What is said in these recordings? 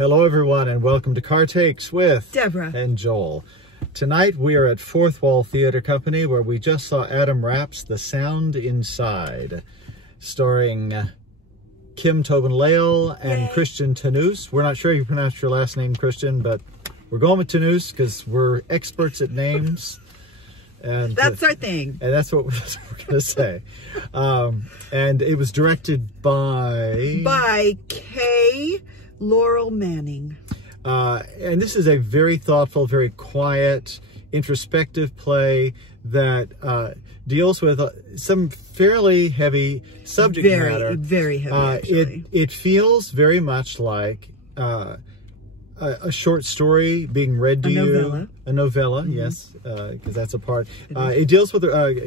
Hello everyone and welcome to Car Takes with Deborah and Joel. Tonight we are at Fourth Wall Theater Company where we just saw Adam Rapp's The Sound Inside, starring Kim Tobin-Leal and Yay. Christian Tanous. We're not sure you pronounced your last name, Christian, but we're going with Tanous because we're experts at names. And that's our thing. And that's what we're going to say. And it was directed by Kay Laurel Manning. And this is a very thoughtful, very quiet, introspective play that deals with some fairly heavy subject matter. Very heavy, actually. It feels very much like a short story being read to you. A novella, yes, because that's a part. It deals with,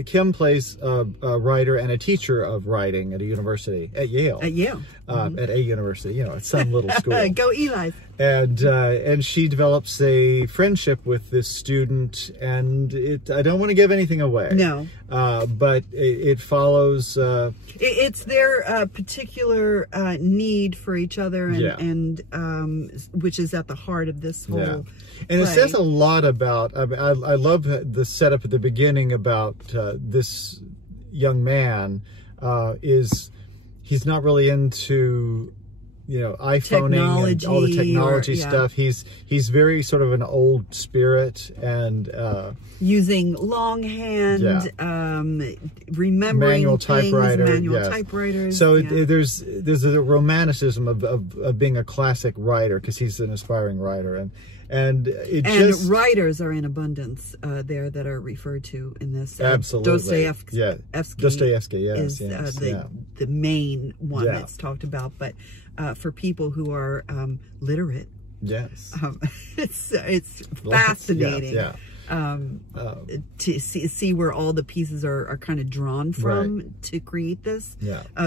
Kim plays a writer and a teacher of writing at a university, at Yale. At Yale. At a university, you know, at some little school. Go Eli. And she develops a friendship with this student, and I don't want to give anything away. No. But it follows... it's their particular need for each other, and which is at the heart of this whole And play. it says a lot about... I love the setup at the beginning about this young man he's not really into... you know, iPhoning and all the technology stuff. He's very sort of an old spirit and using longhand, remembering manual typewriter, typewriters. So there's a romanticism of being a classic writer because he's an aspiring writer, and writers are in abundance there that are referred to in this. Absolutely, Dostoevsky, is the main one that's talked about, but. For people who are literate, yes, it's fascinating to see where all the pieces are kind of drawn from to create this.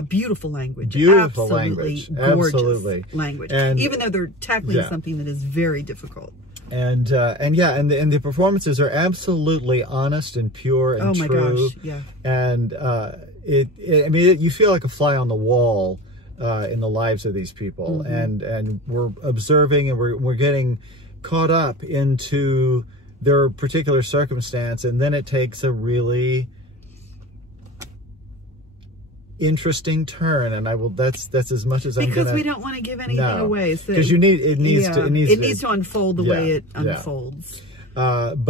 Beautiful language, absolutely gorgeous language, and even though they're tackling something that is very difficult. And the performances are absolutely honest and pure and true. Oh my gosh, yeah. And I mean, you feel like a fly on the wall. In the lives of these people, and we're observing and we're getting caught up into their particular circumstance, and then it takes a really interesting turn, and that's as much as I'm gonna, we don't want to give anything away, because it needs to unfold the way it unfolds. And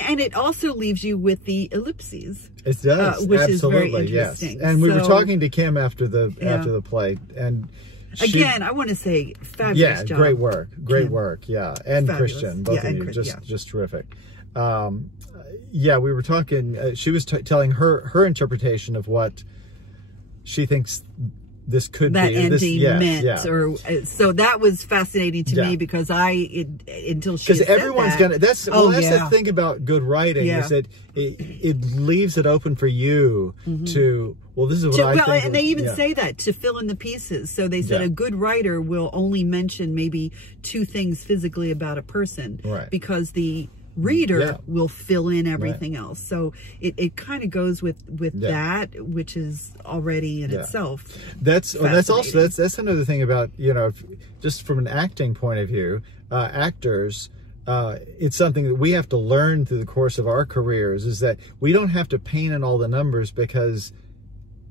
it also leaves you with the ellipses. It does, which absolutely, is very interesting. Yes. And we were talking to Kim after the play, and again, I want to say fabulous job. Great work, and fabulous. Christian, both of you, just terrific. We were talking. She was telling her interpretation of what she thinks this could that be. ending meant, or so that was fascinating to me because until she because everyone's gonna. That's the thing about good writing is that it leaves it open for you to. Well, this is what I think. And they even say that to fill in the pieces. So they said a good writer will only mention maybe 2 things physically about a person, because the reader will fill in everything else. So it kind of goes with that, which is already in itself. That's another thing about, you know, just from an acting point of view, actors, it's something that we have to learn through the course of our careers, is that we don't have to paint in all the numbers because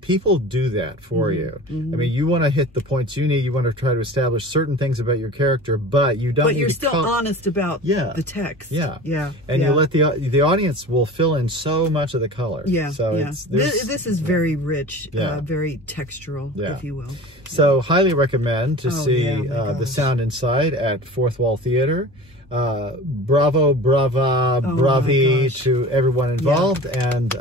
people do that for you. I mean, you want to hit the points you need. You want to try to establish certain things about your character, but you don't. But you're still honest about the text. And you let the audience will fill in so much of the color. So this is very rich, very textural, if you will. So highly recommend to see The Sound Inside at Fourth Wall Theater. Bravo, bravi to everyone involved, and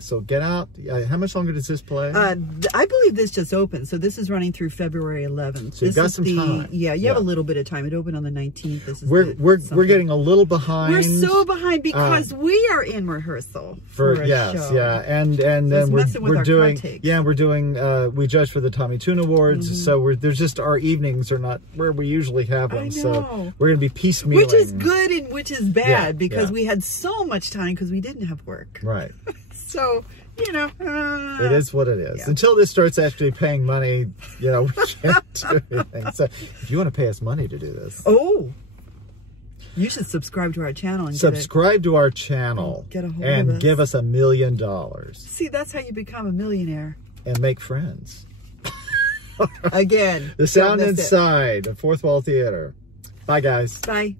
so get out. How much longer does this play? I believe this just opened, so this is running through February 11th. So you've got some time. You have a little bit of time. It opened on the 19th. This is we're getting a little behind. We're so behind because we are in rehearsal for a show. And then we're doing we judge for the Tommy Tune Awards, so there's just our evenings are not where we usually have them, so we're gonna be piecemeal. Which is good and which is bad because we had so much time because we didn't have work. Right. So you know. It is what it is. Yeah. Until this starts actually paying money, you know, we can't do anything. So if you want to pay us money to do this. Oh. You should subscribe to our channel. And subscribe to our channel. Get a hold and of us. Give us $1 million. See, that's how you become a millionaire. And make friends. Again. The Sound Inside of Fourth Wall Theater. Bye, guys. Bye.